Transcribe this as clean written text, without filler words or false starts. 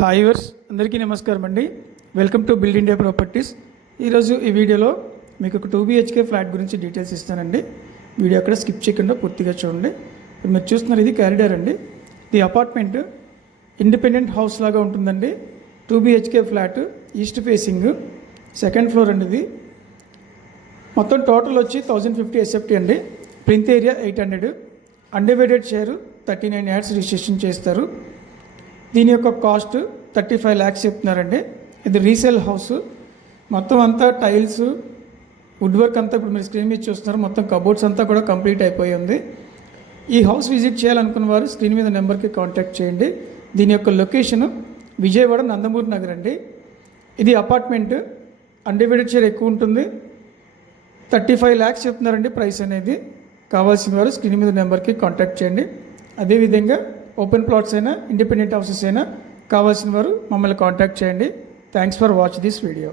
Hi verse అందరికీ నమస్కారం అండి. Welcome to build India properties. ఈరోజు ఈ వీడియోలో మీకు ఒక 2 BHK ఫ్లాట్ గురించి డీటెయిల్స్ ఇస్తానండి. వీడియో అక్కడ స్కిప్ చేయకుండా పూర్తిగా చూడండి. ఇప్పుడు మీరు చూస్తున్నారు, ఇది కారిడార్ అండి. ఇది అపార్ట్మెంట్ ఇండిపెండెంట్ హౌస్ లాగా ఉంటుందండి. 2 BHK flat, east facing, second floor అండి. ఇది మొత్తం టోటల్ వచ్చి 1050 SFT అండి. Print area 800, undivided share 39 ads registration చేస్తారు. దీని యొక్క కాస్ట్ 35 lakhs చెప్తున్నారండి. ఇది రీసేల్ హౌస్. మొత్తం అంతా టైల్స్, వుడ్ వర్క్ అంతా ఇప్పుడు మీరు స్క్రీన్ మీద చూస్తున్నారు. మొత్తం కబోర్డ్స్ అంతా కూడా కంప్లీట్ అయిపోయి ఉంది. ఈ హౌస్ విజిట్ చేయాలనుకున్న వారు స్క్రీన్ మీద నెంబర్కి కాంటాక్ట్ చేయండి. దీని యొక్క లొకేషన్ విజయవాడ నందమూరి నగర్ అండి. ఇది అపార్ట్మెంట్, అన్డివైడెడ్ షేర్ ఎక్కువ ఉంటుంది. 35 lakhs చెప్తున్నారండి ప్రైస్ అనేది. కావాల్సిన వారు స్క్రీన్ మీద నెంబర్కి కాంటాక్ట్ చేయండి. అదేవిధంగా ఓపెన్ ప్లాట్స్ అయినా, ఇండిపెండెంట్ హౌసెస్ అయినా కావాల్సిన వారు మమ్మల్ని కాంటాక్ట్ చేయండి. Thanks for watch this video.